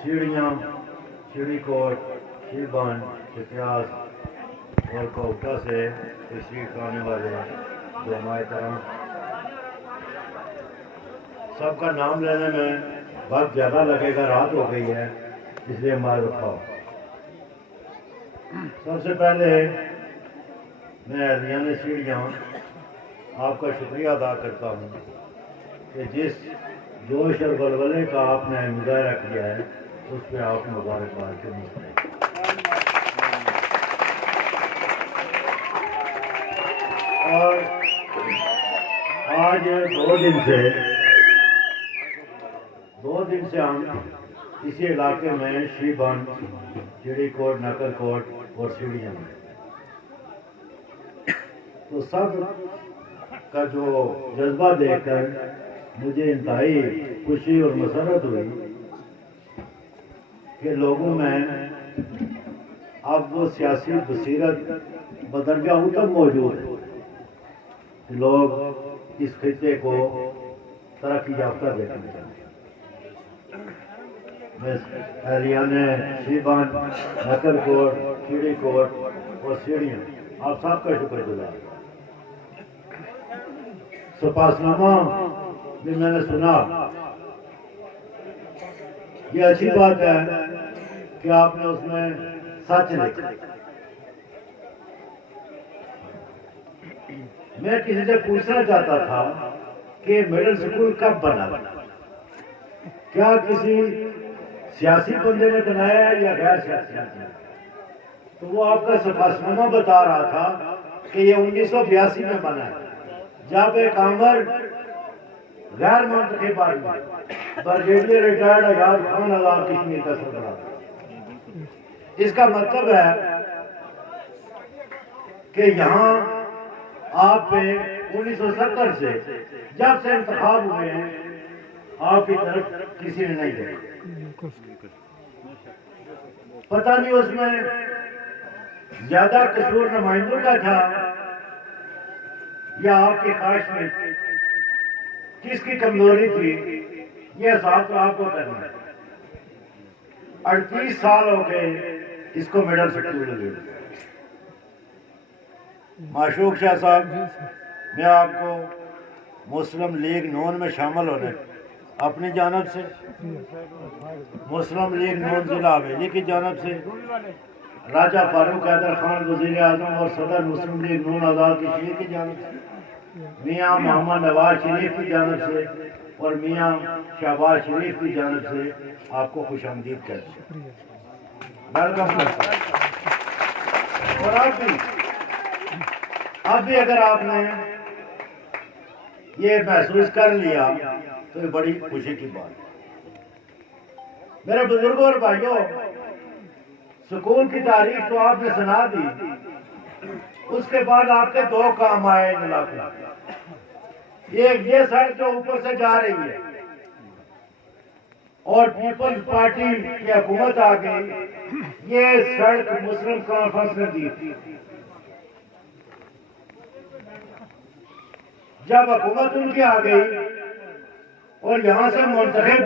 सीढ़ियाँ, चिड़ीकोट, शिवगंज, इतिहास और कोटा से तशरीफ आने वाले जो मोहतरम, सबका नाम लेने में वक्त ज़्यादा लगेगा, रात हो गई है, इसलिए हमारे रखा। सबसे पहले मैं अहलियान सीढ़ियाँ आपका शुक्रिया अदा करता हूँ कि जिस जोश और बलबले का आपने मुजाहरा किया है उस पर आप मुबारकबाद के मुस्तहिक। और आज दो दिन से हम इसी इलाके में शिवगंज, चिड़ीकोट, नकलकोट और सीढ़ियाँ में, तो सब का जो जज्बा देखकर मुझे इंतहाई खुशी और मसरत हुई कि लोगों में अब वो सियासी बसीरत बदरजा उत्तम मौजूद है। लोग इस खिते को तरक्की याफ्ता देखना चाहते हैं। मैं अहलियान शिवगंज, नकलकोट, चिड़ीकोट और सीढ़ियाँ आप सबका शुक्रगुजार। सपासनामा भी मैंने सुना, ये अच्छी बात है कि आपने उसमें सच लिखा। मैं किसी से पूछना चाहता था कि मिडिल स्कूल कब बना, क्या किसी सियासी बंदे ने बनाया है या गैर सियासी? तो वो आपका सफासनामा बता रहा था कि ये 1982 में बना है, जब एक आमर गैर मुंतखब आदमी ब्रिगेडियर रिटायर्ड आजाद खान आजाद कश्मीर का सरबराह। इसका मतलब है कि यहाँ आप पे 1970 से जब से इंतखाब हुए हैं आपकी तरफ किसी ने नहीं देखा। पता नहीं उसमें ज्यादा कसूर नुमाइंदों का था या आपकी ख्वाहिश में किसकी कमजोरी थी, यह हिसाब तो आपको करना है। 38 साल हो गए इसको मिडिल स्कूल। माशूक शाह साहब, मैं आपको मुस्लिम लीग नून में शामिल होने अपनी जानब से, मुस्लिम लीग नून जिला हवेली की जानब से, राजा फारूक हैदर खान वज़ीर आज़म और सदर मुस्लिम लीग नून आज़ाद कश्मीर की जानब से, मियाँ मोहम्मद नवाज शरीफ की जानब से और मियाँ शहबाज शरीफ की जानब से आपको खुशामदीद करते हैं, वेलकम करते हैं। और अब भी अगर आपने ये महसूस कर लिया तो ये बड़ी खुशी की बात है। मेरे बुजुर्गों और भाइयों, स्कूल की तारीख तो आपने सुना दी, उसके बाद आपके दो काम आए इलाके में। एक ये सड़क जो ऊपर से जा रही है और पीपल्स पार्टी की हुकूमत आ गई, ये सड़क मुस्लिम कॉन्फ्रेंस ने दी थी। जब हुकूमत उनकी आ गई और यहाँ से मुंतखब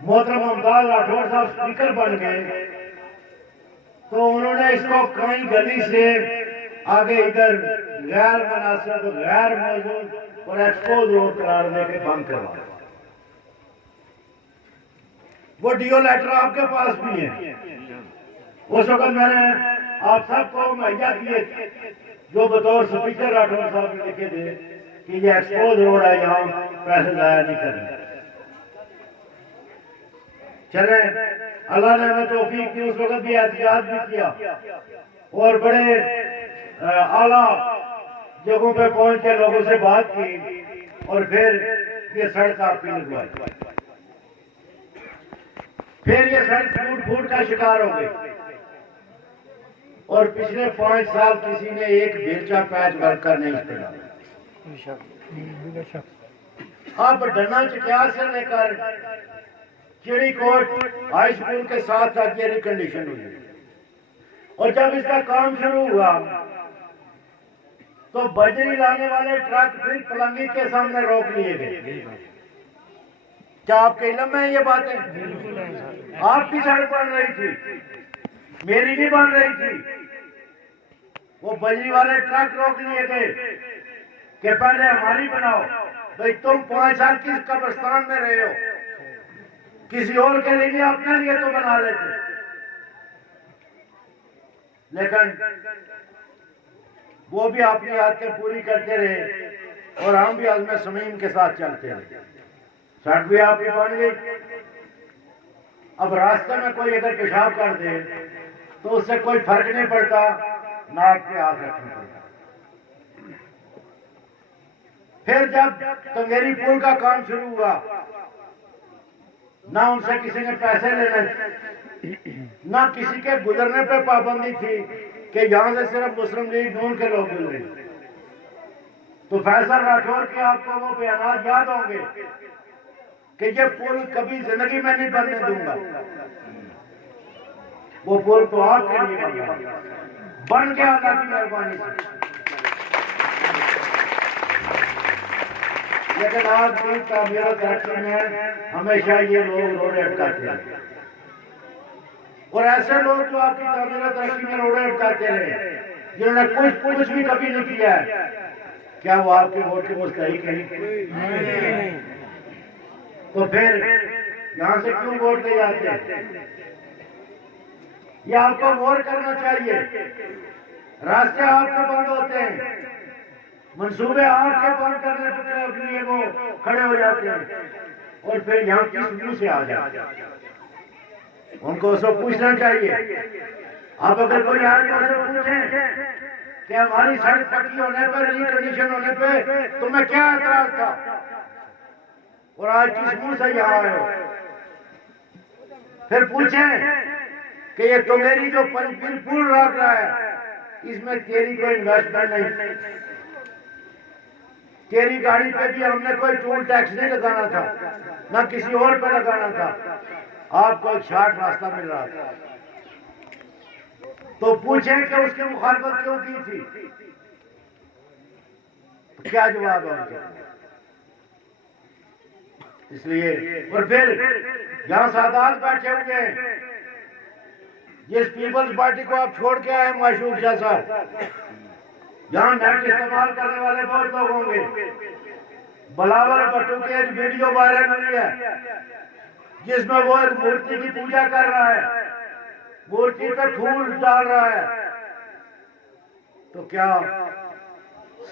मोहतरम मुमताज राठौर साहब स्पीकर बन गए, तो उन्होंने इसको कई गली से आगे इधर गैर मुनासिब, गैर मौजूद और एक्सपोज रोड करार देके बंद करवा। वो डीओ लेटर आपके पास भी है, उस वक्त मैंने आप सबको मुहैया किए थे, जो बतौर स्पीकर राठौर साहब ने लिखे थे कि ये एक्सपोज रोड है, यहाँ पैसे जाया नहीं करने। चले, अल्लाह ने हमें तौफीक दी, उस वक्त भी एहतियात भी किया और बड़े आला जगहों पे पहुंच के लोगों से बात की और फिर ये सड़क आपकी लगवाई। फिर ये सड़क फूट का शिकार हो गई और पिछले 5 साल किसी ने एक बेलचा पैच वर्कर नहीं इस्तेमाल। अब डना चिकिया से लेकर चिड़ीकोट हाई स्कूल के साथ साथ ये रिकंडीशन हुई, और जब इसका काम शुरू हुआ तो बजरी लाने वाले ट्रक फिर पलंगी के सामने रोक लिए गए। क्या आपके इल्म में ये बात है? आपकी सड़क बन रही थी, मेरी नहीं बन रही थी। वो बजरी वाले ट्रक रोक लिए गए कि पहले हमारी बनाओ। भाई तुम 5 साल किस कब्रिस्तान में रहे हो, किसी और के लिए अपने लिए तो बना लेते। लेकिन वो भी अपनी आदतें पूरी करते रहे और हम भी अज़्म समीम के साथ चलते रहे। सड़क भी आपकी बन गई। अब रास्ते में कोई अगर पेशाब कर दे तो उससे कोई फर्क नहीं पड़ता, नाक पे हाथ रखना पड़ता। फिर जब तंगेरी पुल का काम शुरू हुआ, ना उनसे किसी ने पैसे लेने, ना किसी के गुजरने पे पाबंदी थी कि यहां से सिर्फ मुस्लिम लीग नून के लोग गुजरे। तो फैसल राठौर के आपको वो बयान याद होंगे कि ये पुल कभी जिंदगी में नहीं बनने दूंगा। वो पुल तो आपके लिए बन गया, अल्लाह की मेहरबानी से। लेकिन आज की तामीर तरक्की में हमेशा ये लोग रोड़े अटकाते हैं, और ऐसे लोग जो आपकी तामीर तरक्की में रोड़े अटकाते रहे, जिन्होंने कुछ भी कभी नहीं किया है, क्या वो आपके वोट के मुस्तहिक नहीं? तो फिर यहां से क्यों वोट ले जाते हैं? ये आपको वोट करना चाहिए। रास्ते आपके बंद होते हैं, मंसूबे आपके बंद करने के लिए वो खड़े हो जाते हैं, और फिर यहाँ किस मुंह से आ जाते हैं? उनको उसको पूछना चाहिए। आप अगर कोई आज से पूछें कि हमारी सड़क पक्की होने पर, रिकंडीशन होने पे तुम्हें क्या एतराज था, और आज किस मुंह से यहाँ आए हो? फिर पूछें कि ये तंगेरी जो पंचपीर पुल रख रहा है, इसमें तेरी कोई इन्वेस्टमेंट नहीं, तेरी गाड़ी पे भी हमने कोई टोल टैक्स नहीं लगाना था, ना किसी और पे लगाना था, आपको एक शॉर्ट रास्ता मिल रहा था। तो पूछें कि उसकी मुखालफत क्यों की थी, तो क्या जवाब है उनके? इसलिए और फिर यहां सादात बैठे हुए हैं, जिस पीपल्स पार्टी को आप छोड़ के आए माशूक शाह साहब, यहाँ नेट इस्तेमाल करने वाले बहुत लोग होंगे। बिलावल भुट्टो की एक वीडियो वायरल हुई है जिसमें वो एक मूर्ति की पूजा कर रहा है, मूर्ति पे फूल डाल रहा है। तो क्या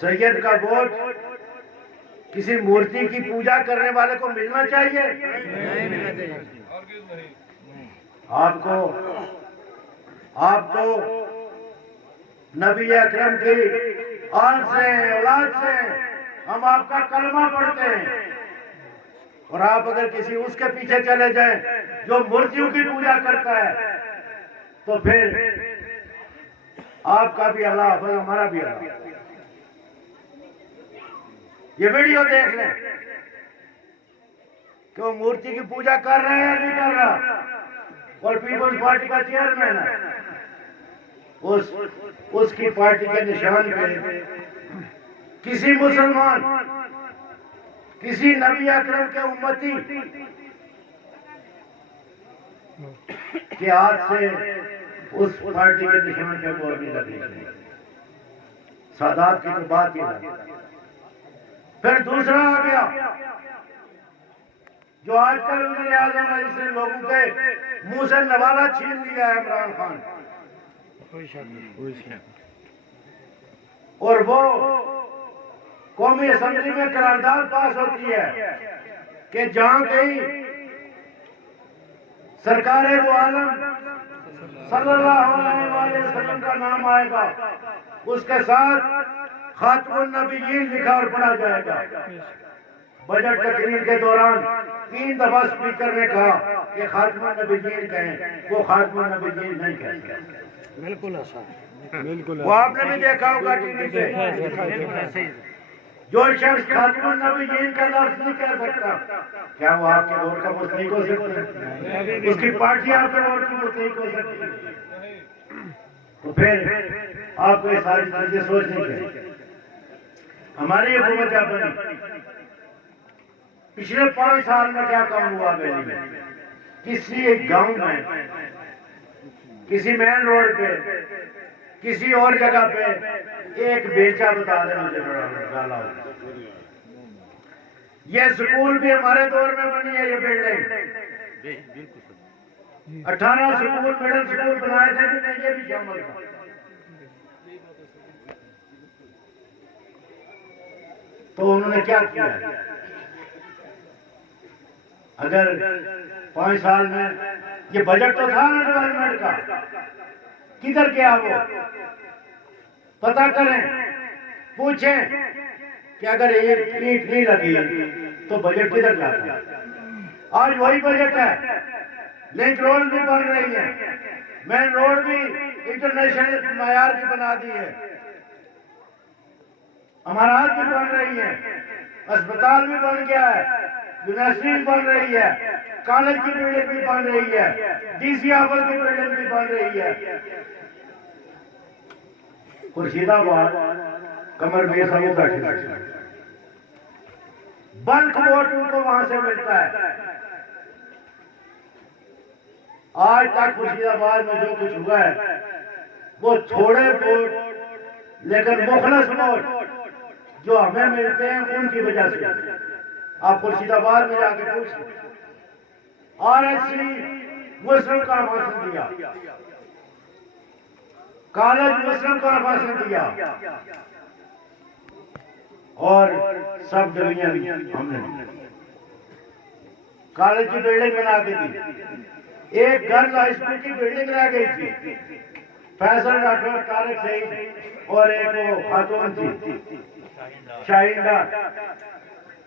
सैयद का वोट किसी मूर्ति की पूजा करने वाले को मिलना चाहिए? आप तो नबी अकरम की आन से, औलाद से हम आपका कलमा पढ़ते हैं, और आप अगर किसी उसके पीछे चले जाएं जो मूर्तियों की पूजा करता है, तो फिर आपका भी अल्लाह, फिर हमारा भी अल्लाह। ये वीडियो देख लें कि वो मूर्ति की पूजा कर रहे हैं या नहीं कर रहा, और पीपल्स पार्टी का चेयरमैन है, उसकी पार्टी के निशान पे किसी मुसलमान, किसी नबी अकरम के उम्मती के हाथ से उस पार्टी के निशान पे मोहर नहीं लगनी चाहिए। सादात की तो बात ही नहीं। फिर दूसरा आ गया जो आजकल वज़ीर आज़म ऐसे लोगों के मुंह से नवाला छीन लिया है, इमरान खान। और वो कौमी असेंबली में करारदाद पास होती है कि जहां कहीं सरकारे वो आलम सल्लल्लाहु अलैहि वसल्लम का नाम आएगा, उसके साथ खातमुन नबिय्यीन लिखा और पढ़ा जाएगा। बजट तकरीर के दौरान 3 दफा स्पीकर ने कहा कि खातमुन नबिय्यीन कहें, वो खातमुन नबिय्यीन नहीं कहते। बिल्कुल बिल्कुल, वो आपने भी देखा होगा टीवी पे। जो शख्स खातमुन नबिय्यीन का लफ्ज नहीं कह सकता, क्या वो आपके वोट का मुस्तहिक हो सकता? उसकी पार्टी आपके वोट की मुस्तहिक हो सकती? तो फिर आपको ये सारी चीजें सोचनी चाहिए। हमारी हुकूमत क्या बनी, पिछले 5 साल में क्या काम हुआ वैली में? किसी गांव में, किसी मेन रोड पे, किसी और जगह पे एक बेचा बता दें मुझे डाला हो। ये स्कूल भी हमारे दौर में बनी है, ये बिल्डिंग 18 स्कूल मिडिल स्कूल बनाए थे, जिनमें ये भी शामिल था। तो उन्होंने क्या किया? अगर 5 साल में ये बजट तो था ना डेवलपमेंट का, किधर गया वो? पता करें, पूछें कि अगर ये ईंट नहीं लगी तो बजट किधर जाता? आज वही बजट है। लिंक रोड भी बन रही है, मेन रोड भी इंटरनेशनल मायार की बना दी है, अमारात भी बन रही है, अस्पताल भी बन गया है, यूनिवर्सिटी भी बन रही है, कॉलेज की बिल्डिंग भी बन रही है, डीसी ऑफिस की बिल्डिंग भी बन रही है। खुर्शीदाबाद कमर में सब बैठे, बल्क वोट उनको वहां से मिलता है। आज तक खुर्शीदाबाद में जो कुछ हुआ है वो थोड़े वोट, लेकिन मुखलस वोट जो हमें मिलते हैं उनकी वजह से। आप खुर्शीदाबाद में जाके पूछ, RSC मुस्लिम का भाषण दिया, कॉलेज मुस्लिम का भाषण दिया, और सब डिवीजन हमने कॉलेज की बिल्डिंग बना के दी। एक गर्ल्स हाई स्कूल की बिल्डिंग रह गई थी, फैसल डॉक्टर तारिक सईद और एक वो खातून थी शाहिंदा,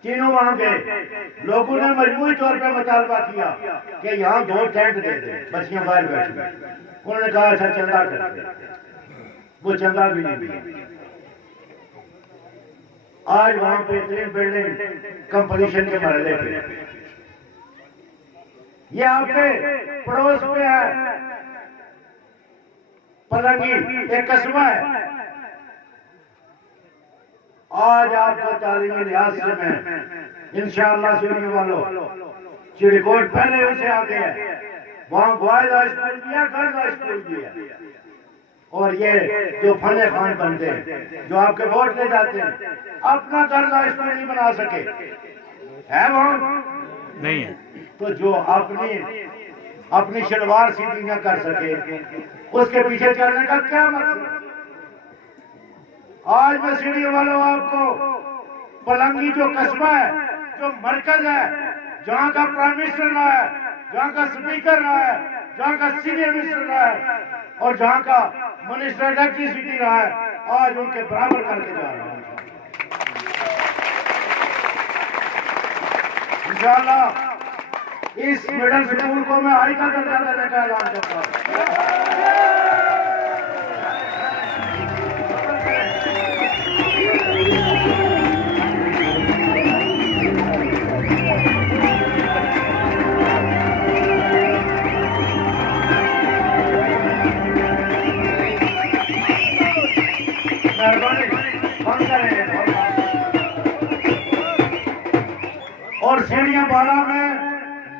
तीनों वहां गए। लोगों ने मजबूरी तौर पर मुतालबा किया कि यहाँ 2 टेंट दे दे, बच्चियां बाहर बैठी। उन्होंने कहा अच्छा चंदा कर दे, वो चंदा भी नहीं दिया। आज वहां पे 3 बिल्डिंग कंपटीशन के मरहले पे, ये आपके पड़ोस में है पलंगी, एक कस्बा है। आज आपको तालीमी लिहाज से मैं इंशाअल्लाह सुनने वालों, चिड़कोट पहले उसे आ गया, वहां बॉयज हाई स्कूल भी है, गर्ल्स हाई स्कूल भी है। और ये जो फने खान बनते हैं, जो आपके वोट ले जाते हैं, अपना गर्ल्स हाई स्कूल नहीं बना सके, है वहां नहीं है। तो जो अपनी शलवार सीधी न कर सके, उसके पीछे चलने का क्या मकसद? आज मैं सीढ़ी वालों आपको पलंगी जो कस्बा है, जो मरकज है, जहाँ का प्राइम मिनिस्टर रहा है, जहाँ का स्पीकर रहा है, जहाँ का सीनियर मिनिस्टर रहा है, और जहाँ का मिनिस्टर इलेक्ट्रिसिटी रहा है, आज उनके बराबर करके जा रहा हूँ इंशाअल्लाह। इस मिडिल स्कूल को मैं हाई का दर्जा देने का ऐलान करता हूँ। और सीढ़ियां बाला में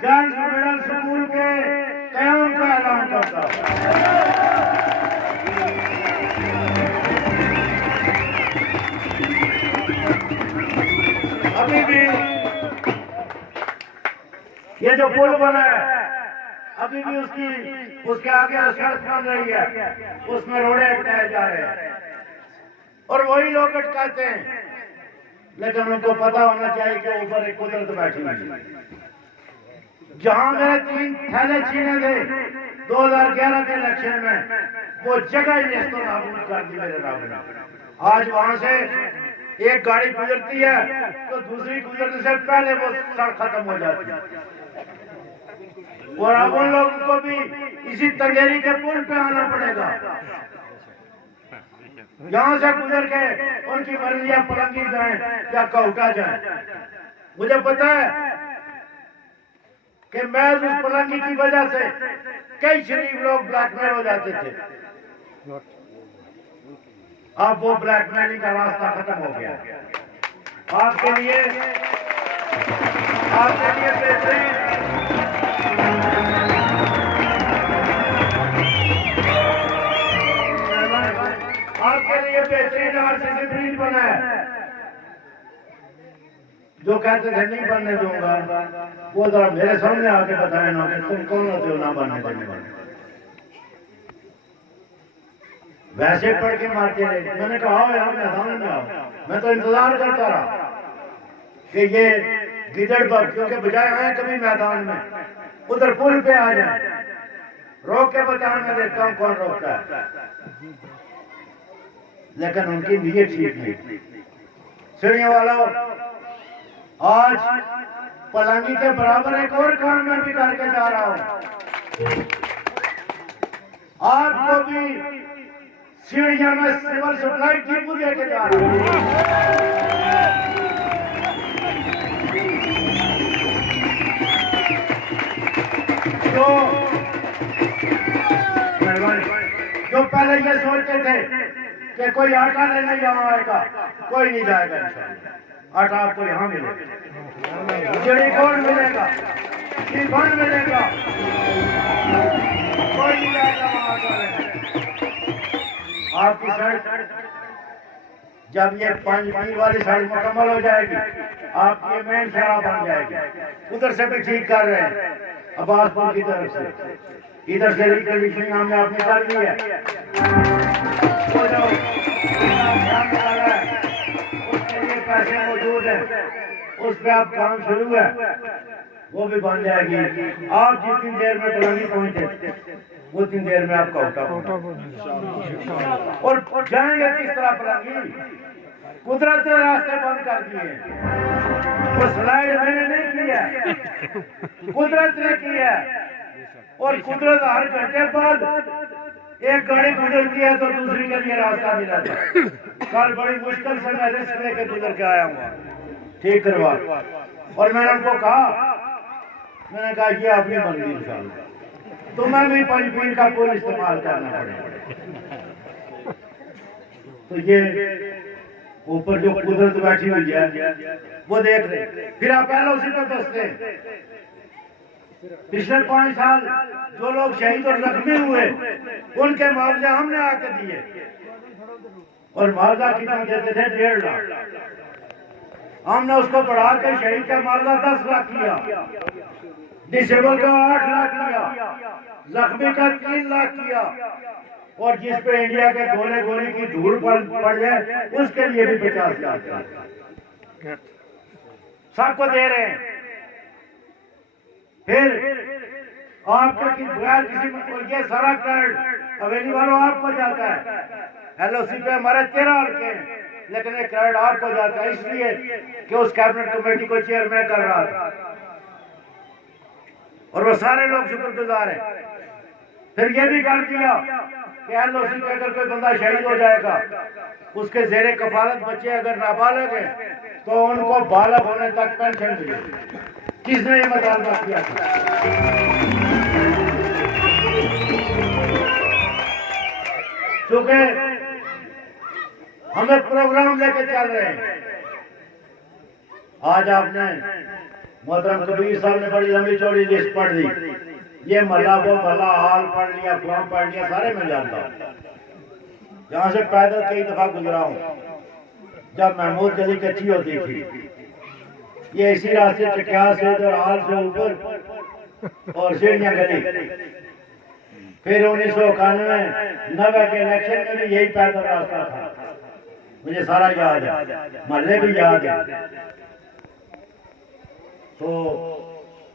गर्ल्स मिडिल स्कूल के कयाम का ऐलान करता हूं। अभी भी ये जो पुल बना है, अभी भी उसके आगे सड़क बन रही है, उसमें रोड़े अटकाए जा रहे हैं, और वही लोग अटकाते हैं। लेकिन उनको पता होना चाहिए कि ऊपर एक कुदरत बैठी हुई है। जहां मेरे 3 थैले छीने थे 2011 के इलेक्शन में, वो जगह ही नाबूद कर दी मेरे रब ने। आज वहां से एक गाड़ी गुजरती है तो दूसरी गुजरने से पहले वो सड़क खत्म हो जाती है, और अब उन लोगों को भी इसी तंगेरी के पुल पे आना पड़ेगा। यहाँ से गुजर के उनकी मर्जियां पलंगी जाए या कौटा जाए। मुझे पता है कि मैं उस पलंगी की वजह से कई शरीफ लोग ब्लैकमेल हो जाते थे। अब वो ब्लैकमेलिंग का रास्ता खत्म हो गया। आपके लिए बेहतरीन जो कहते थे नहीं बनने दूंगा, वो जरा मेरे सामने आके बताए ना कि तुम कौन होते हो ना बनने देने वाले। वैसे पढ़ के मारते रहे। मैंने कहा आओ यार मैदान में आओ। मैं तो इंतजार करता रहा कि ये गिदड़ पर, क्योंकि बजाय आए कभी मैदान में, उधर पुल पे आ जाए, रोक के बचाने में देखता हूँ कौन रोकता है। लेकिन उनकी नीयत ठीक नहीं। सीढ़ियों वालों, आज पलंगी के बराबर एक और काम मैं भी करके जा रहा हूँ। आपको भी सीढ़ियों में सिविल सप्लाई डिपो लेके जा रहा हूँ। जो पहले ये सोचते थे कि कोई आटा लेने यहाँ आएगा, कोई नहीं जाएगा इंशाअल्लाह। आटा आपको यहाँ मिलेगा, खिचड़ी कौन मिलेगा, श्रीखंड मिलेगा, कोई नहीं जाएगा वहाँ आटा लेने। आपकी सड़क जब ये 5 मील वाली सड़क मुकम्मल हो जाएगी, आपकी मेन शराब बन जाएगी। उधर से भी ठीक कर रहे हैं अब्बासपुर की तरफ से, इधर से रिकंडीशनिंग हमने आपने कर दी है। वो जो ध्यान निकाला है उसके लिए पैसे मौजूद हैं, उस पर आप काम शुरू है, वो भी बन जाएगी। आप जितनी देर में पलंगी पहुंचे उतनी देर में आपका उठा और जाएंगे किस तरह पलंगी? कुदरत ने रास्ते बंद कर दिए। वो स्लाइड मैंने नहीं किया, कुदरत ने किया। और कुदरत हर घंटे बाद एक गाड़ी गुजरती है तो दूसरी के लिए रास्ता नहीं रहता। कल बड़ी मुश्किल से मैं रिस्क लेके गुजर के आया हूँ ठीक करवा। और मैंने उनको कहा, मैंने कहा ये अपनी बंदी इंशाअल्लाह तुम्हें भी पंचमील का पुल इस्तेमाल करना पड़ेगा। तो ये ऊपर जो कुदरत बैठी हुई है वो देख रहे। फिर आप पहले उसी को दसते। पिछले 5 साल जो लोग शहीद और जख्मी हुए उनके मुआवजा हमने आके दिए, और मुआवजा कितना देते थे? 1.5 लाख। हमने उसको बढ़ा के शहीद का मुआवजा 10 लाख किया, डिसेबल का 8 लाख किया, जख्मी का 3 लाख किया, और जिस पे इंडिया के गोले गोली की धूल पड़ जाए उसके लिए भी 50 लाख सबको दे रहे हैं। फिर आपके बगैर किसी ये सारा क्रेडिट हवेली वालों आपको जाता है। LOC पे हमारे 13 हल्के हैं, लेकिन एक क्रेडिट आपको जाता है इसलिए कि उस कैबिनेट कमेटी को चेयर मैं कर रहा था, और वो सारे लोग शुक्रगुजार हैं। फिर ये भी कर दिया कि LOC पे अगर कोई बंदा शहीद हो जाएगा, उसके जेरे कफालत बच्चे अगर नाबालिग हैं तो उनको बालग होने तक पेंशन मिले। किसने ये मुतालबा किया था? क्योंकि हमें प्रोग्राम लेके चल रहे हैं। आज आपने मोहतरम कबीर साहब ने बड़ी लंबी चौड़ी लिस्ट पढ़ ली। ये मल्ला वो मल्ला, हाल पढ़ लिया, फॉर्म पढ़ लिया, सारे मैं जानता हूँ। यहाँ से पैदल कई दफा गुजरा हूँ जब महमूद गली कच्ची होती थी। ये इसी रास्ते चकिया से इधर हाल से ऊपर और सीढ़ियाँ गली। फिर 1991-90 के इलेक्शन में भी यही पैदल रास्ता था, मुझे सारा याद है, महल्ले भी याद है। तो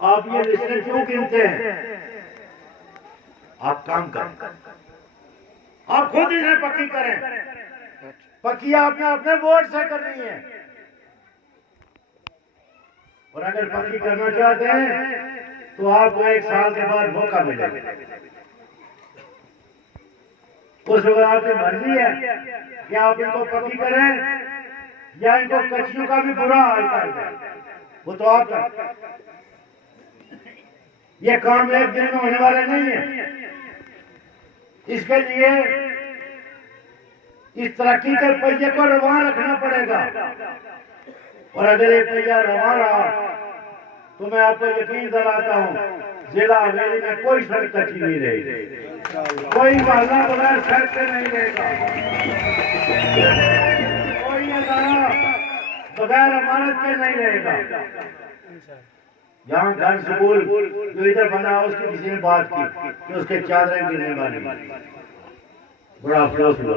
आप ये लिस्टें क्यों गिनते हैं? आप काम करें, आप खुद इन्हें पक्की करें। पक्की आपने अपने वोट से करनी है, और अगर पक्की करना चाहते हैं तो आपको 1 साल के बाद मौका मिलेगा। उस वक्त आपकी मर्जी है कि आप इनको पक्की करें या इनको कच्चियों का भी बुरा हाल कर दें, वो तो आपका। ये काम एक दिन में होने वाले नहीं है। इसके लिए इस तरक्की के पहिए को रवान रखना पड़ेगा, और अगर एक पहिया रवान रहा तो मैं आपको यकीन दिलाता हूँ जिला हवेली में कोई सड़क कच्ची नहीं रहेगी, कोई मोहल्ला बगैर सड़क से नहीं रहेगा, कोई अदारा बगैर अमानत के नहीं रहेगा। यहाँ घर स्कूल जो इधर बना उसकी किसी ने बात की कि उसके चादरें गिरने वाली, बड़ा अफसोस हुआ।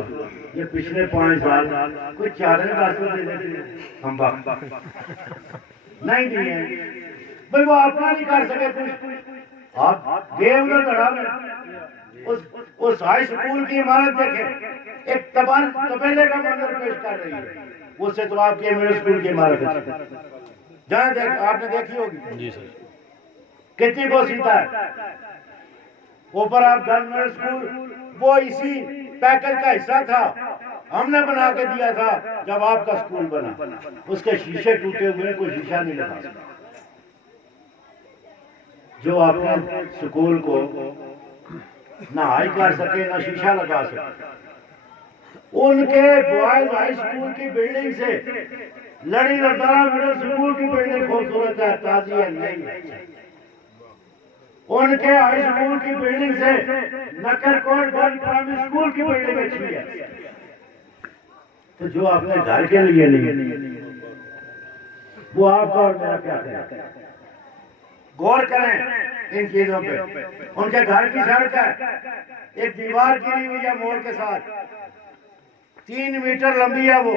ये पिछले 5 साल कोई चादरें रास्ते दे देते हम नहीं दिए भाई, वो अपना नहीं कर सके कुछ। आप गए उधर धड़ा में उस हाई स्कूल की इमारत देखे, एक तबेले का मंजर पेश कर रही है, उससे तो आपके मिडिल स्कूल की इमारत है जहाँ आपने देखी होगी जी सर, कितनी बोसीता है। ऊपर आप गवर्नमेंट स्कूल वो इसी पैकेज का हिस्सा था, हमने बना के दिया था जब आपका स्कूल बना। उसके शीशे टूटे हुए, कोई शीशा नहीं लगा। जो आपने स्कूल को ना हाई कर सके ना शीशा लगा सके, उनके बॉयज हाई स्कूल की बिल्डिंग से लड़ी लड़ारा मिडिल स्कूल की बिल्डिंग खूबसूरत है, ताजी है, नहीं है। उनके हाई स्कूल की बिल्डिंग से नकरकोट प्राइमरी स्कूल की बिल्डिंग अच्छी है। तो जो आपने घर के लिए नहीं, वो आपका और मेरा क्या करें? गौर करें इन चीजों पे। उनके घर की सड़क है, एक दीवार गिरी हुई है मोड़ के साथ, 3 मीटर लंबी है वो,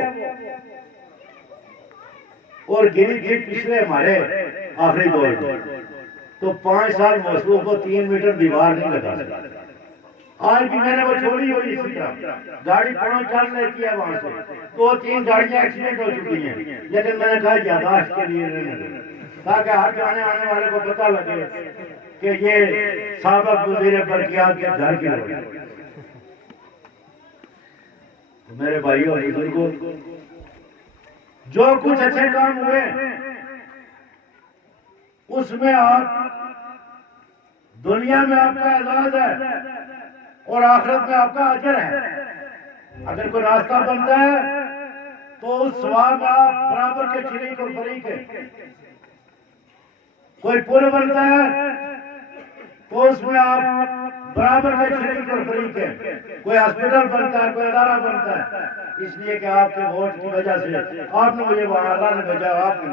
और गिरी थी पिछले हमारे आखिरी दौर में। तो 5 साल मौसू को 3 मीटर दीवार नहीं लगा सका। आज भी मैंने वो छोड़ी हुई इसी तरह, गाड़ी 5 टन लेती है वहां से, 2-3 गाड़ियां एक्सीडेंट हो चुकी हैं, लेकिन मैंने कहा यादाश्त के लिए नहीं, ताकि हर जाने आने वाले को पता लगे कि ये साबिक वज़ीर बरकियात के घर की रोड है। तो मेरे भाइयों और बुजुर्गों, जो कुछ अच्छे काम हुए उसमें आप दुनिया में आपका एजाज है और आखिरत में आपका अजर है। अगर कोई रास्ता बनता है तो उस सवाब में आप बराबर के शरीक और फरीक है। कोई पुल बनता है तो उसमें आप बराबर के शरीक और फरीक है। कोई हॉस्पिटल बनता है, कोई अदारा बनता है, इसलिए कि आपके वोट की वजह से आपने मुझे वहां अल्लाह ने भेजा, आपने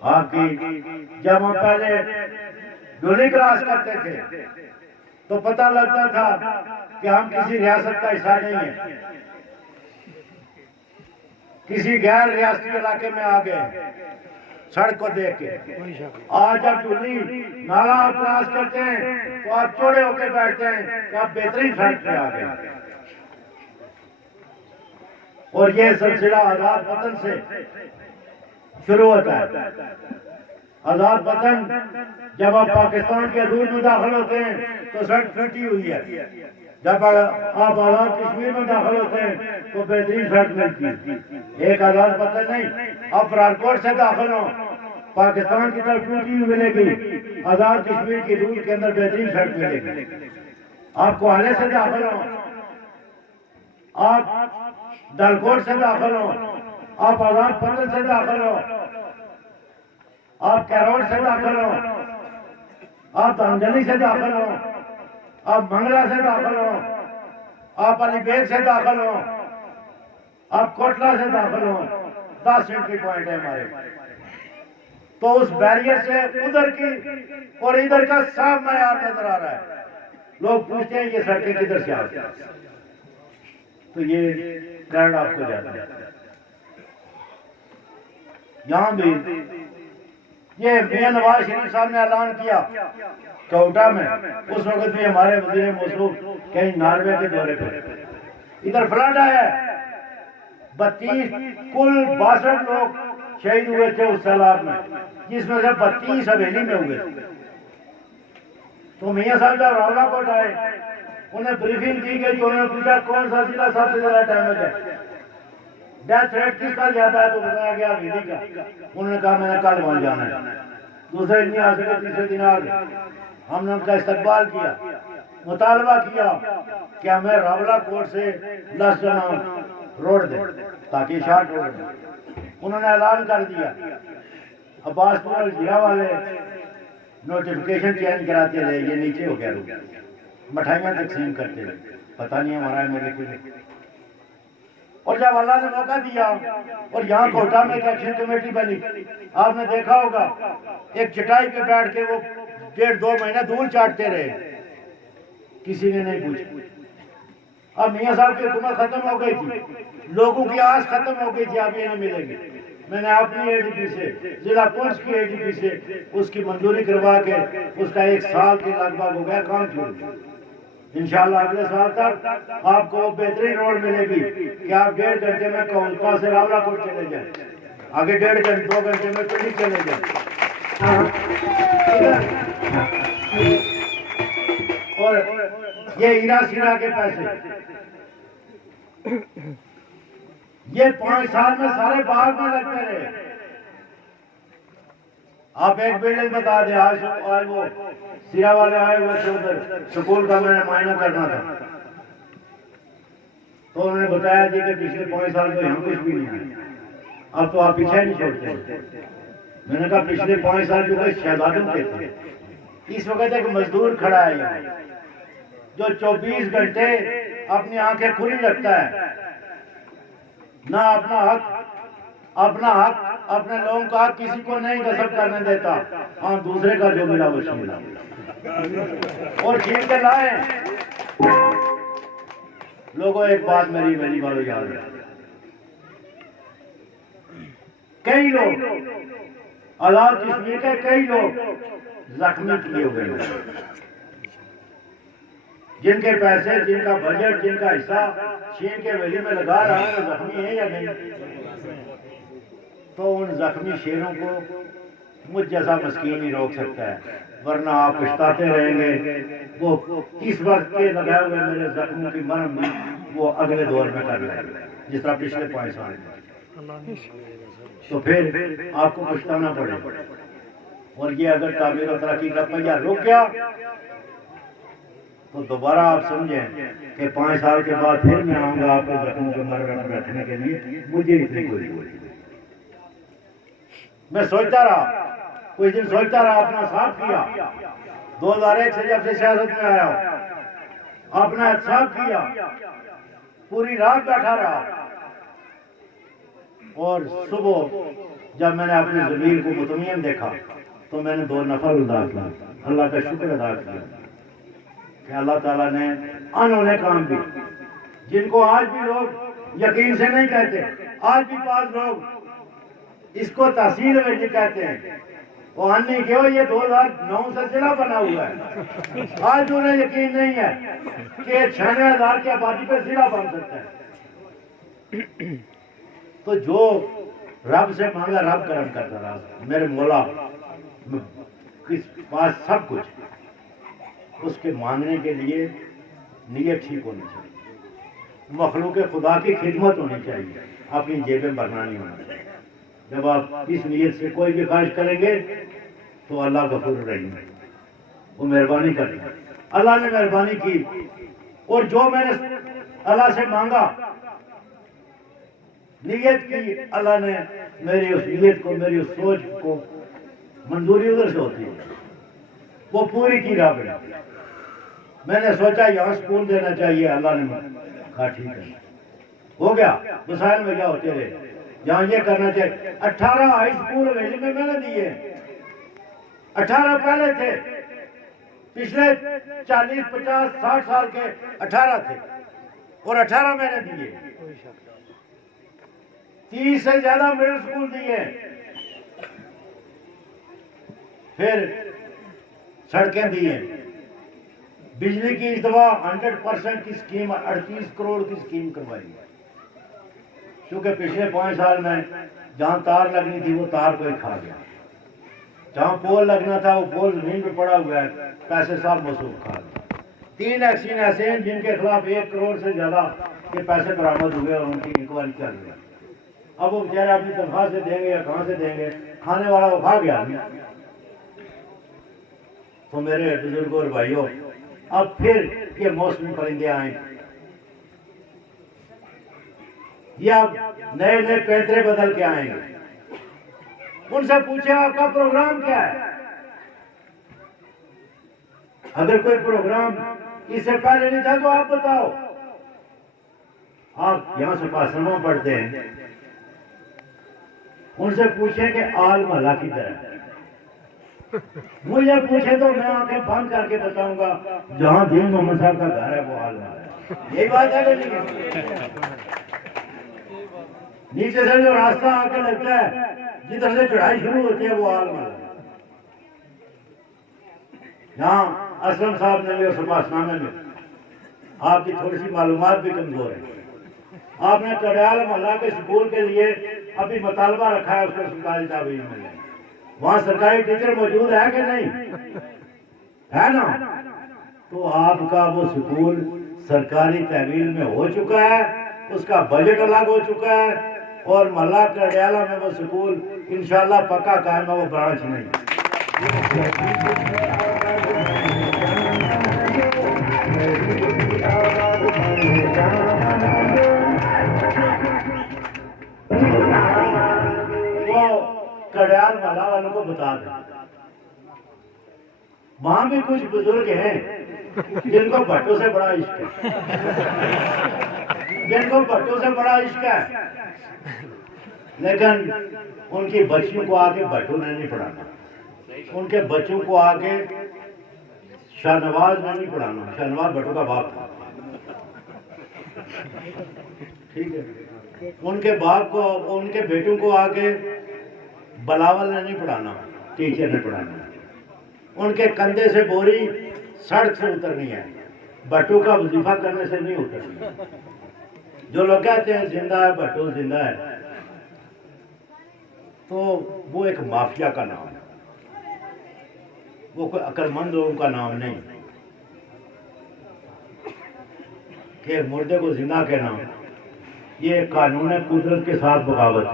आपकी। जब हम पहले डोली क्रॉस करते थे तो पता लगता था कि हम किसी रियासत का हिस्सा नहीं है, किसी गैर रियासती इलाके में आ गए सड़क को देख के। आज आप डोली नाला आप क्रॉस करते हैं तो आप चौड़े होकर बैठते हैं कि आप बेहतरीन सड़क पे आ गए। और ये सिलसिला आजाद वतन से शुरू होता है। आजाद वतन जब आप पाकिस्तान के हदूद में दाखिल होते हैं तो सड़क फटी हुई है, जब आप आजाद कश्मीर में दाखिल होते हैं तो बेहतरीन सड़क मिलती है। एक आजाद वतन नहीं, आप राजकोट से दाखिल हो पाकिस्तान की तरफ टूटी हुई मिलेगी, आजाद कश्मीर की हदूद के अंदर बेहतरीन सड़क मिलेगी। आप कोहाले से दाखिल हो, आप डलकोट से दाखिल हो, आप आजाद वतन से दाखिल हो, आप कैरोट से दाखिल हो, आप धनजनी से दाखिल हो, आप मंगला से दाखिल हो, आप अलीबेग से दाखिल हो, आप कोटला से दाखिल हो, 10 एंट्री पॉइंट है हमारे। तो उस बैरियर से उधर की और इधर का साफ मयार नजर आ रहा है। लोग पूछते हैं ये सड़कें किधर से आती हैं, तो ये कारण आपको जाता है। यहां भी ये मियां नवाज शरीफ साहब ने ऐलान किया कोटा में, उस वक्त भी हमारे वजीर मौसूफ कहीं नॉर्वे के दौरे पर, इधर फ्लड आया, 32 कुल 62 लोग शहीद हुए थे उस सैलाब में, जिसमें से 32 हवेली में हुए। तो मियां साहब जब रावलाकोट आए, उन्हें ब्रीफिंग दी गई, उन्होंने पूछा कौन सा जिला सबसे ज्यादा डैमेज है, डेथ रेट किसका ज्यादा है, तो बताया गया हवेली का। उन्होंने कहा मैंने कल वहां जाना है। दूसरे दिन आ सके, तीसरे दिन आ गए। हमने उनका इस्तकबाल किया, मुतालबा किया कि हमें रावलाकोट से लसजना रोड दे ताकि शॉर्ट रोड दे। उन्होंने ऐलान कर दिया। अब्बासपुर जिला वाले नोटिफिकेशन चेंज कराते रहे, ये नीचे हो गया, मिठाइयाँ तकसीम करते रहे, पता नहीं हमारा मेरे को। और जब अल्लाह ने मौका दिया और यहाँ कोटा में एक एक्शन कमेटी बनी, आपने देखा होगा एक चटाई पे बैठ के वो 1.5-2 महीने धूल चाटते रहे, किसी ने नहीं पूछा। अब मियाँ साहब की हुकूमत खत्म हो गई थी, लोगों की आस खत्म हो गई थी, अब ये नहीं मिलेगी। मैंने अपनी एडीपी से, जिला पुलिस की एडीपी से उसकी मंजूरी करवा के उसका 1 साल के लगभग हो गया काम शुरू। इंशाल्लाह अगले साल तक आपको बेहतरीन रोड मिलेगी कि आप 1.5 घंटे में कोलकाता से रावलाकोट चले जाएं, आगे 1.5 घंटे 2 घंटे में कहीं चले जाएं। और ये हीरा सीरा के पैसे, ये 5 साल में सारे बाग में लगते रहे। आप एक बिल्डिंग बता दे, आज वो सिरा वाले आए हुए थे उधर, स्कूल का मैंने मायना करना था, तो उन्होंने बताया जी कि पिछले 5 साल में हम कुछ भी नहीं है, अब तो आप पीछे नहीं छोड़ते। मैंने कहा पिछले 5 साल जो कोई शहजादों के थे, इस वक्त एक मजदूर खड़ा है यहाँ जो 24 घंटे अपनी आंखें खुली रखता है, ना अपना हक अपने लोगों का हक किसी को नहीं गसब करने देता, हाँ दूसरे का जो मिला वो छीन और छीन के लाए। लोगों एक बात मेरी बात याद है, कई लोग आजाद कश्मीर के कई लोग जख्मी किए हुए, जिनके पैसे, जिनका बजट, जिनका हिस्सा छीन के वैली में लगा रहा है, वो जख्मी है या नहीं? तो उन जख्मी शेरों को मुझ जैसा मस्कीन ही रोक सकता है, वरना आप पछताते रहेंगे। वो इस वक्त के लगाए हुए मेरे जख्मों की मरहम भी वो अगले दौर में कर लेंगे, जिस तरह पिछले 5 साल में। तो फिर आपको पछताना पड़ेगा। और ये अगर तामीर और तरक्की का पहिया रुक गया तो दोबारा आप समझें कि 5 साल के बाद फिर मैं आऊंगा आपके जख्मों को मरहम रखने के लिए। मुझे इतनी कोई मैं सोचता रहा, कुछ दिन सोचता रहा, अपना साफ किया। 2001 से जब से सियासत में आया हूं, अपना साफ किया, पूरी रात बैठा रहा और सुबह जब मैंने अपने ज़मीर को मुतमईन देखा तो मैंने 2 नफल अदा किया, अल्लाह का शुक्र अदा किया कि अल्लाह ताला ने अनहोने काम भी, जिनको आज भी लोग यकीन से नहीं कहते, आज भी 5 लोग इसको तहसील में कहते हैं, वो अन्नी क्यों, ये 2009 से जिला बना हुआ है, आज उन्हें यकीन नहीं है कि 96,000 की आबादी पर जिला बन सकता है। तो जो रब से मांगा रब करम करता रहा, मेरे मौला किस पास सब कुछ, उसके मांगने के लिए नीयत ठीक होनी चाहिए, मखलूक खुदा की खिदमत होनी चाहिए, अपनी जेबें भरना नहीं होना चाहिए। जब आप इस नीयत से कोई भी ख्वाहिश करेंगे तो अल्लाह गफूर रहीम है, वो मेहरबानी करेगा। अल्लाह ने मेहरबानी की और जो मैंने अल्लाह से मांगा, नीयत की, अल्लाह ने मेरी उस नीयत को, मेरी उस सोच को, मंजूरी उधर से होती है, वो पूरी की राह पे। मैंने सोचा यहाँ स्कूल देना चाहिए, अल्लाह ने कहा ठीक है, हो गया, वसाइल में क्या होते रहे, जहाँ ये करना चाहिए। 18 हाई स्कूल वैली में मैंने दिए, 18 पहले थे, पिछले 40, 50, 60 साल के 18 थे और 18 मैंने दिए। 30 से ज्यादा मिडिल स्कूल दिए, फिर सड़कें दी हैं, बिजली की इस दफा 100% की स्कीम 38 करोड़ की स्कीम करवाई है, क्योंकि पिछले 5 साल में जहाँ तार लगनी थी वो तार कोई खा गया, जहाँ पोल लगना था वो पोल जमीन पे पड़ा हुआ है, पैसे सब मसूख खा गए। 3 एक्सीडेंट ऐसे हैं जिनके खिलाफ 1 करोड़ से ज्यादा के पैसे बरामद हुए और उनकी इंक्वायरी चल रही है। अब वो बेचारे अपनी तनख्वाह से देंगे या कहाँ से देंगे, खाने वाला वो खा गया। तो मेरे बुजुर्गों और भाइयों, अब फिर ये मौसमी परिंदे आए, ये अब नए नए पैतरे बदल के आएंगे। उनसे पूछे आपका प्रोग्राम क्या है, अगर कोई प्रोग्राम इससे पहले नहीं था तो आप बताओ। आप यहाँ से पासनामा पढ़ते हैं, उनसे पूछें कि आल महला किधर है। मुझे पूछे तो मैं आंखें बंद करके बताऊंगा जहां दीन मोहम्मद साहब का घर है वो आल महला है। यही बात है कि नहीं? नीचे से जो रास्ता आके लगता है, जिधर से चढ़ाई शुरू होती है, वो आल महला है। यहाँ असलम साहब ने भी और सपासनामे में आपकी थोड़ी सी मालूमात भी कमजोर है। आपने कड़ियाल मोहल्ला के स्कूल के लिए अभी मुतालबा रखा है, उसको सरकारी ताबीर में। वहाँ सरकारी टीचर मौजूद है कि नहीं है ना? तो आपका वो स्कूल सरकारी तहवील में हो चुका है, उसका बजट अलग हो चुका है, और मोहल्ला कड़ियाला में वो स्कूल इंशाल्लाह पक्का कायम है, वो ब्रांच नहीं। कड़ियाल मोहल्ला वालों को बता दें, वहां भी कुछ बुजुर्ग हैं जिनको भट्टों से बड़ा इश्क है, जिनको भट्टों से बड़ा इश्क है, लेकिन उनकी बच्चियों को आगे भट्टों ने नहीं पढ़ाना, उनके बच्चों को आगे शाहनवाज ने नहीं पढ़ाना। शाहनवाज भट्टों का बाप था, ठीक है। उनके बाप को, उनके बेटों को आगे बलावल ने नहीं पढ़ाना, टीचर ने पढ़ाना। उनके कंधे से बोरी सड़क से उतरनी है, भट्टू का वजीफा करने से नहीं उतरनी। जो लोग कहते हैं जिंदा है भट्टू जिंदा है, तो वो एक माफिया का नाम है, वो कोई अक्लमंद लोगों का नाम नहीं कि मुर्दे को जिंदा कहना। ये कानून है कुदरत के साथ बगावत।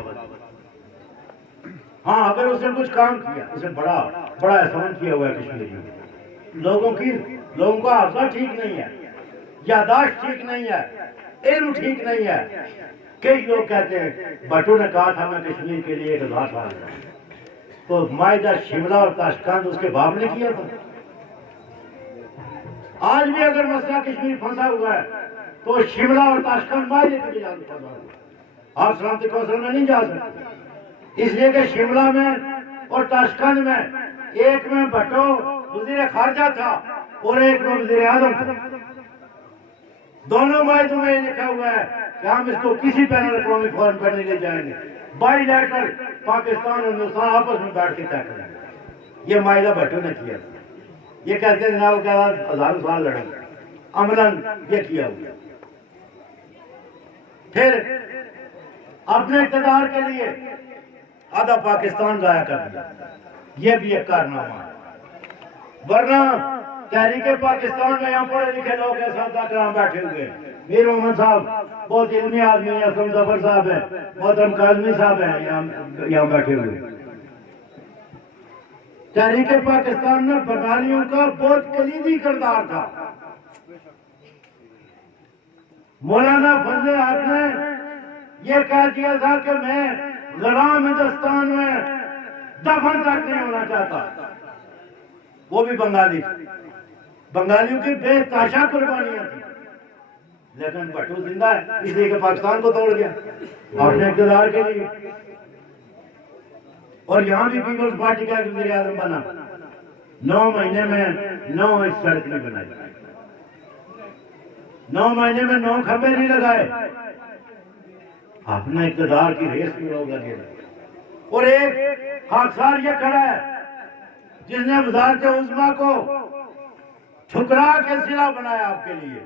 हाँ, अगर उसने कुछ काम किया, उसे बड़ा बड़ा एहसान किया हुआ है कश्मीर में। लोगों का हाफजा ठीक नहीं है, यादाश्त ठीक नहीं है, इल्म ठीक नहीं है। कई लोग कहते हैं भट्टू ने कहा था मैं कश्मीर के लिए 1000 साल, तो मायदा शिमला और ताशकंद उसके बाप ने किया था। आज भी अगर मसला कश्मीर फंसा हुआ है तो शिमला और ताशकंद मायदे के लिए फंसा हुआ है। आप सलामती कौंसिल में नहीं जा सकते, इसलिए कि शिमला में और ताशकंद में एक में भट्टो वजीर खारजा था और एक में वजीर आजम था। दोनों मायदों में लिखा हुआ है कि हम इसको किसी पैनल अक़वामी फोरम पर नहीं ले जाएंगे, बाईलैटरल पाकिस्तान और हिंदुस्तान आपस में बैठ के तय करेंगे। ये मायदा भट्टो ने किया। ये कहते हैं जनाब के बाद 1000 साल लड़ेंगे, अमलन ये किया हुआ। फिर अपने इक़्तिदार के लिए आधा पाकिस्तान जाया कर दिया, ये भी एक कारनामा है। वरना तहरीके पाकिस्तान में यहाँ पढ़े लिखे लोग ऐसा बैठे हुए हैं। मीर मोहम्मद साहब बहुत इल्मी आदमी है, असलम जफर साहब है, मोहतरम काजमी साहब हैं यहाँ बैठे हुए। तहरीके पाकिस्तान में बंगालियों का बहुत कलीदी किरदार था। मौलाना फजले हक ने यह कह दिया था कि मैं गुलाम हिंदुस्तान में दफन तक नहीं होना चाहता। वो भी बंगाली, बंगालियों की बेतहाशा कुर्बानियां थी, लेकिन भट्टू जिंदा है इसलिए कि पाकिस्तान को तोड़ गया अपने इक़्तिदार के लिए। और यहाँ भी पीपल्स पार्टी का वज़ीर आज़म बना, 9 महीने में 9 सड़क नहीं बनाई, 9 महीने में 9 खंबे नहीं लगाए। अपने इक़्तिदार की रेस में लोग लगे। और एक खाकसार ये खड़ा है जिसने वज़ारत उज़्मा को ठुकरा के जिला बनाया आपके लिए।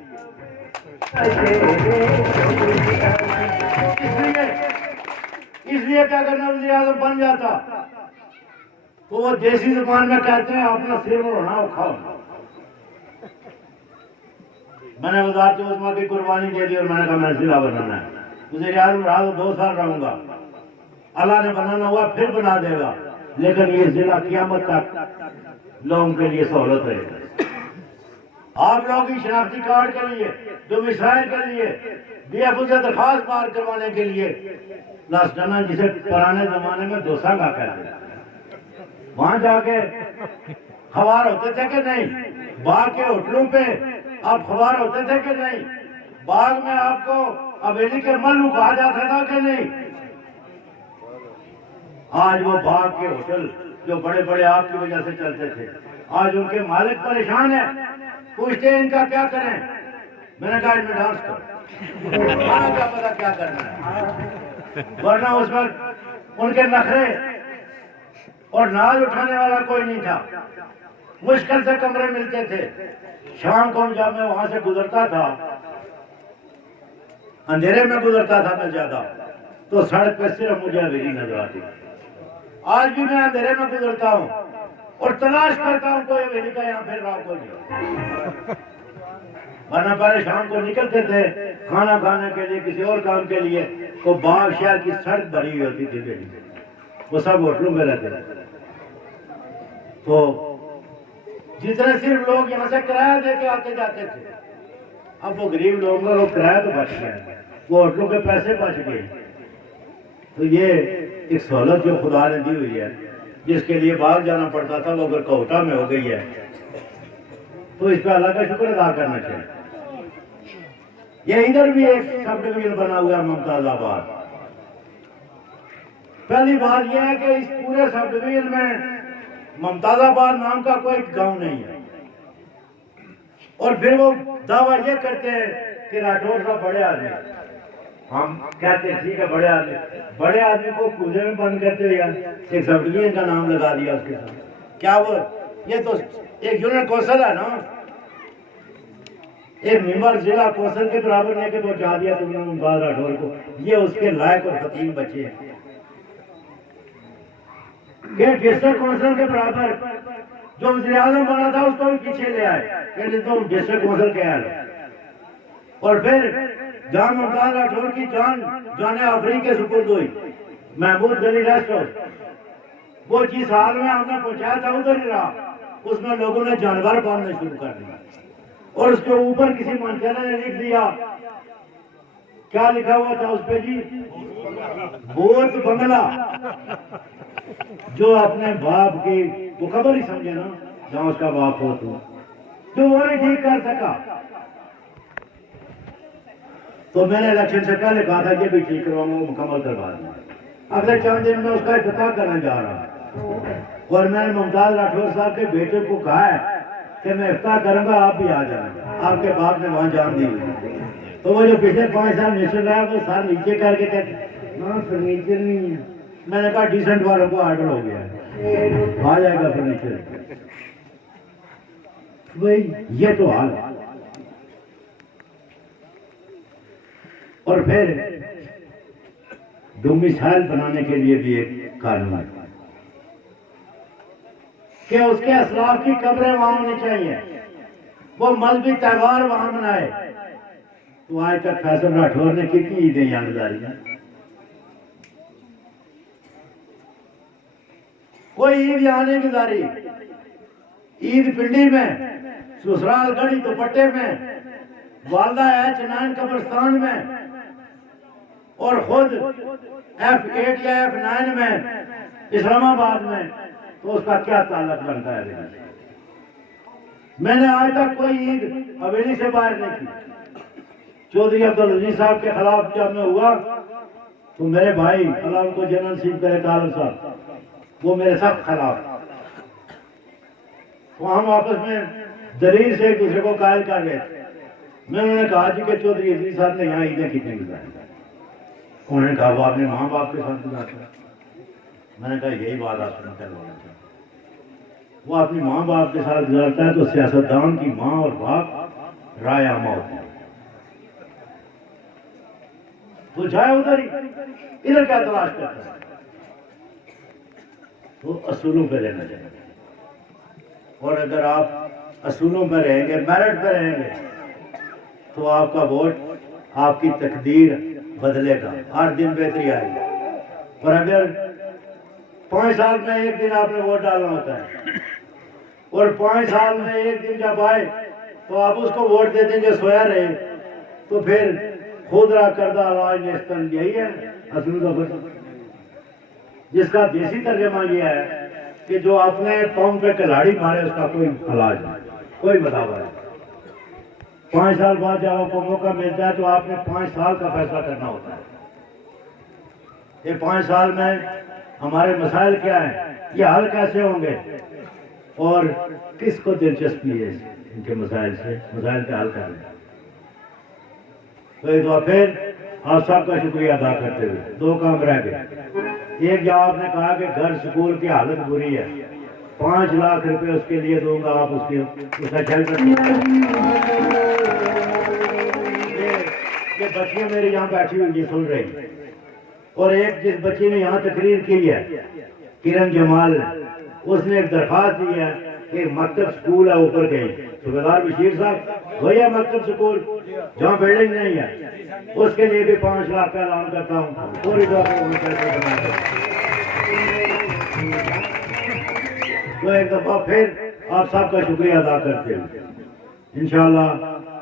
इसलिए क्या करना, वज़ीर आज़म बन जाता तो वो देसी जुबान में कहते हैं अपना सिर उड़ाना उखाओ। मैंने वज़ारत उज़्मा की कुर्बानी दे दी और मैंने कहा मैं जिला बनाना है। वज़ीर आज़म रहा तो 2 साल रहूंगा, अल्लाह ने बनाना हुआ फिर बना देगा, लेकिन ये जिला क़यामत तक लोगों के लिए सहूलत रहेगा। आप लोगों की शनाख्ती कार्ड के लिए, जो मिसाइल के लिए, BFO से दरखास्त पार करवाने के लिए लास्टाना, जिसे पुराने जमाने में दोसांगा कहते हैं, वहां जाके खबर होते थे कि नहीं? बाग के होटलों पे आप खबर होते थे कि नहीं? बाग में आपको हवेली के मल्लू कहा जाता था कि नहीं? आज वो बाग के होटल जो बड़े बड़े आपकी वजह से चलते थे, आज उनके मालिक परेशान है, पूछते हैं इनका क्या करें। मैंने कहा इनमें डांस करो, खाना क्या पता क्या करना है, वरना उस वक्त उनके नखरे और नाज उठाने वाला कोई नहीं था। मुश्किल से कमरे मिलते थे। शाम को जब मैं वहां से गुजरता था, अंधेरे में गुजरता था मैं ज्यादा, तो सड़क पे सिर्फ मुझे हवेली नजर आती। आज भी मैं अंधेरे में गुजरता हूँ और तलाश करता हूँ कोई हवेली का यहाँ फिर रहा कोई नहीं। वरना पहले शाम को निकलते थे खाना खाने के लिए, किसी और काम के लिए, तो बाग शहर की सड़क भरी हुई होती थी हवेली, वो सब होटलों में रहते थे। तो जितने सिर्फ लोग यहाँ से किराया देके आते जाते थे, अब वो गरीब लोगों का वो किराया तो बच गया, वो होटलों के पैसे बच गए। तो ये एक सहूलत जो खुदा ने दी हुई है, जिसके लिए बाहर जाना पड़ता था, वो अगर कोटा में हो गई है तो इस पर अल्लाह का शुक्र अदा करना चाहिए। ये इधर भी एक सब डिवीजन बना हुआ है मुमताजाबाद। पहली बात यह है कि इस पूरे सब डिवीजन में मुमताजाबाद नाम का कोई गांव नहीं है। और फिर वो दावा ये करते हैं कि राठौर साहब बड़े आदमी, हम कहते हैं ठीक है बड़े आदमी को कूदे में बंद करते हुए एक सब डिवीजन का नाम लगा दिया उसके साथ। क्या वो, ये तो एक यूनियन कौंसिल है ना, एक मेंबर जिला कौंसिल के बराबर लेके पहुंचा दिया तुमने मुमताज राठौर को। ये उसके लायक और फतीम बच्चे हैं कि डिस्ट्रिक्ट कौंसिल के बराबर जो वज़ीर-ए-आज़म बना था उसको भी पीछे ले आए कि तुम डिस्ट्रिक्ट कौंसिल के आए। और फिर जहां मुमताज राठौर की जाने आफरी के सुपुर्द हुई, महमूद गली रेस्ट हाउस, वो जिस हाल में हमने पहुंचाया था उधर ही रहा। उसमें लोगों ने जानवर बांधने शुरू कर दिया और उसके ऊपर किसी मंचला ने लिख दिया, क्या लिखा हुआ था उस पे जी, भूत बंगला। जो अपने बाप की वो खबर ही समझे ना, जहां उसका बाप हो तो वो नहीं ठीक कर सका। तो मैंने इलेक्शन से पहले कहा था कि भी ठीक करवाऊंगा, मुकम्मल करवा दूंगा। अगले 4 दिन में उसका इफ्तिताह करने जा रहा हूं और मैंने मुमताज राठौर साहब के बेटे को कहा है कि मैं इफ्तिताह करूंगा, आप भी आ जाना। आपके बाप ने वहां जान दी हुई। तो वो जो पिछले 5 साल मिशन रहा है वो सार नीचे करके कहते हाँ फर्नीचर नहीं है। मैंने कहा डिसेंट वालों को ऑर्डर हो गया, आ जाएगा फर्नीचर। भाई ये तो हाल है। और फिर डोमिसाइल बनाने के लिए भी एक कानून है कि उसके असलाफ की कब्रें वहां होनी चाहिए, वो मजहबी त्यौहार वहां मनाए। तो आज तक फैसल राठौर ने कितनी ईदें यहाँ गुजारी हैं? कोई ईद यहाँ नहीं गुजारी। ईद पिंडी में, ससुराल गढ़ी दुपट्टे में, वालदा है चनान कब्रिस्तान में, और खुद F8 या F9 में इस्लामाबाद में। तो उसका क्या ताल्लुक बनता है? मैंने आज तक कोई ईद हवेली से बाहर नहीं की। चौधरी अब्दुल अजीज साहब के खिलाफ जब मैं हुआ तो मेरे भाई अल्लाह उनको जनरल सीख करे तालब साहब, वो मेरे सब खिलाफ। तो हम आपस में दलील से एक दूसरे को कायल कर रहे थे। मैंने कहा जी कि चौधरी अजीज साहब ने यहाँ ईदें कितनी गुजारी? उन्होंने कहा वो अपने माँ बाप के साथ गुजारता। मैंने कहा यही बात आप सुनकर होना चाहिए। वो अपनी माँ बाप के साथ गुजारता है तो सियासतदान की माँ और बाप राय आमा होती है। तो जाए उधर ही, इधर क्या तलाश करता है? तो असूलों पे रहना चाहिए। और अगर आप असूलों पर रहेंगे, मेरिट पर रहेंगे, तो आपका वोट, आपकी तकदीर बदलेगा, हर दिन बेहतरी आएगी। और अगर 5 साल में एक दिन आपने वोट डालना होता है और 5 साल में एक दिन जब आए तो आप उसको वोट दे देंगे सोया रहे, तो फिर खुदरा करदा राज नेस्तन, यही है असूल का फर्क। जिसका देसी तर्जमा यह है कि जो अपने पाँव पे कलाड़ी मारे उसका कोई इलाज नहीं, कोई बतावा नहीं। 5 साल बाद जब आपको मौका मिलता है तो आपने 5 साल का फैसला करना होता है। ये 5 साल में हमारे मसाइल क्या हैं, ये हल कैसे होंगे और किसको दिलचस्पी है इनके मसाइल के हल करने। तो एक बार फिर आप सबका शुक्रिया अदा करते हुए 2 काम रह गए। एक, जब आपने कहा कि घर स्कूल की हालत बुरी है, 5 लाख रुपए उसके लिए दूंगा, आप उसका ख्याल ये बच्चियां मेरी यहाँ बैठी हुई सुन रही, और एक जिस बच्ची ने यहाँ तकरीर की है, किरण जमाल, उसने एक दरखास्त दी है कि मकतब स्कूल है ऊपर गई। सूबेदार बशीर साहब भैया मकतब स्कूल जहाँ बिल्डिंग नहीं है उसके लिए भी 5 लाख का ऐलान करता हूँ। पूरी तो एक दफा फिर आप सबका शुक्रिया अदा करते हुए इंशाअल्लाह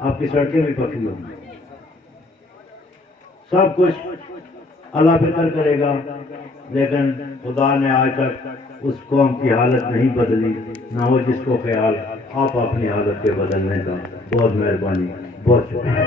आपकी सड़कें भी पक्की होंगी, सब कुछ अल्लाह बेहतर करेगा। लेकिन खुदा ने आज तक उस कौम की हालत नहीं बदली, ना हो जिसको ख्याल आप अपनी हालत के बदलने का। बहुत मेहरबानी, बहुत शुक्रिया।